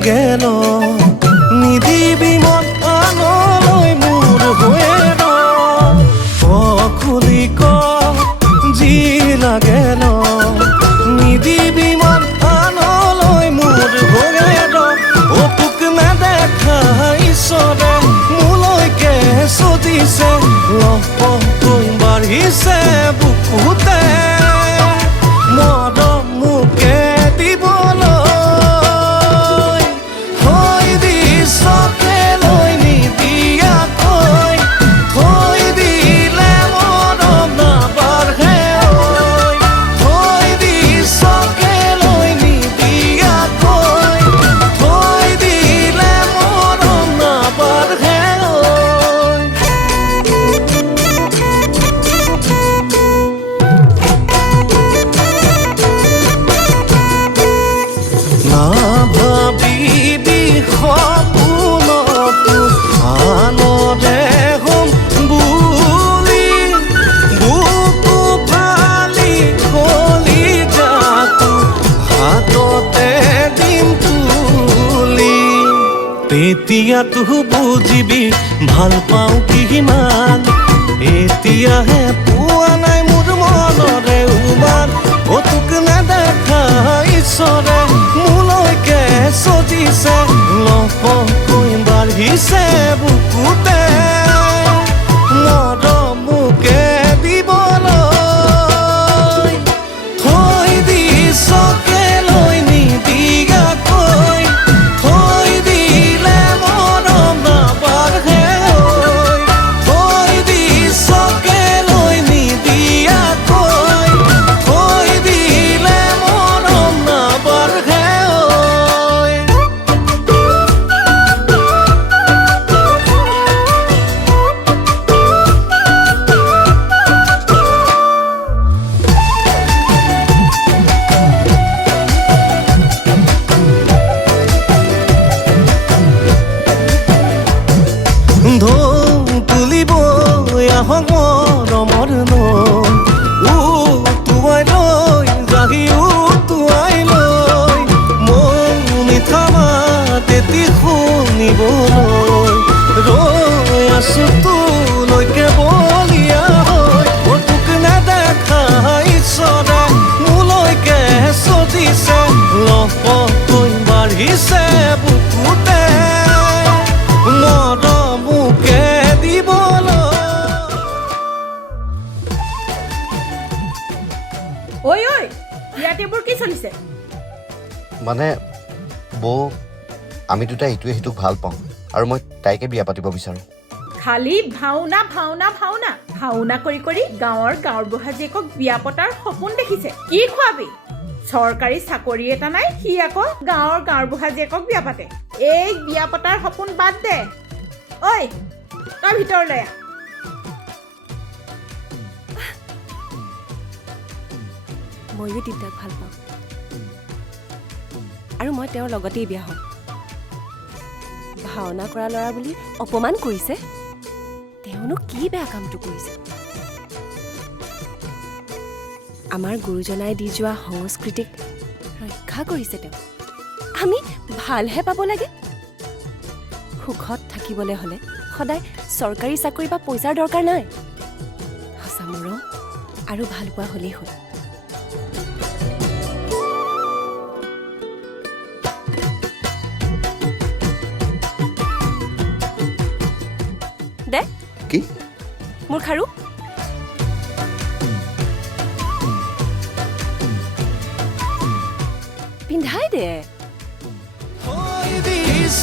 লাগে ন নিদিবি মন আনলৈ মোৰ হৈয়ে ৰ খুলি ক যি লাগে ন নিদিবি মন আনলৈ মোৰ হৈয়ে ৰ তোক নেদেখা ঈশ্বৰে মোলৈকে সজিছে লহকৈ বাঢ়িছে বুকুতে মৰম মোকে দিবলৈ থৈ দিছ কেলৈ নিদিয়াকৈ থৈ দিলে মৰম নাবাঢ়ে থৈ দিছ কেলৈ নিদিয়াকৈ থৈ দিলে মৰম নাবাঢ়ে নাভাবিবি সপোনতো আনৰে হ'ম বুলি বুকু ফালি কলি যাকো হাততে দিম তুলি তেতিয়াতো বুজিবি ভাল পাওঁ কিমান এতিয়াহে পোৱা নাই মোৰ মনৰে উমান তোক নেদেখা ঈশ্বৰে মোলৈকে সজিছে লহকৈ বাঢ়িছে বুকুতে মৰম মোকে দিবলৈ থৈ দিছ কেলৈ নিদিয়াকৈ থৈ দিলে মৰম নাবাঢ়ে থৈ দিছ কেলৈ নিদিয়াকৈ থৈ দিলে মৰম নাবাঢ়ে ঢৌ তুলিব আহক মৰমৰ নৈ উটুৱাই লৈ জাহি উটুৱাই লৈ মন মিঠা মাত এটি শুনিবলৈ ৰৈ আছো তোলৈকে বলিয়া হৈ তোক নেদেখা ঈশ্বৰে মোলৈকে সজিছে লহকৈ বাঢ়িছে বুকুতে মৰম মোকে দিবলৈ ঐ ইয়াত এইবোৰ কি চলিছে মানে বৌ আমি দুটা ইটোৱে সিটোক ভাল পাওঁ আৰু মই তাইকে বিয়া পাতিব বিচাৰোঁ খালি ভাওনা ভাওনা ভাওনা ভাওনা কৰি কৰি গাঁৱৰ বুঢ়া জীয়েকক বিয়া পতাৰ সপোন দেখিছে কি খুৱাবি চৰকাৰী চাকৰি এটা নাই সি আকৌ গাঁৱৰ বুঢ়া জীয়েকক বিয়া পাতে এই বিয়া পতাৰ সপোন বাদ দে ঐ তই ভিতৰলৈ আহ ময়ো দিব্যাক ভাল পাওঁ আৰু মই তেওঁৰ লগতেই বিয়া হ'ম ভাওনা কৰা ল'ৰা বুলি অপমান কৰিছে তেওঁনো কি বেয়া কামটো কৰিছে আমাৰ গুৰুজনাই দি যোৱা সংস্কৃতিক ৰক্ষা কৰিছে তেওঁ আমি ভালহে পাব লাগে সুখত থাকিবলৈ হ'লে সদায় চৰকাৰী চাকৰি বা পইচাৰ দৰকাৰ নাই সঁচা মৰম আৰু ভাল পোৱা হ'লেই হ'ল দে কি মোৰ খাৰু পিন্ধাই দে থৈ দিছ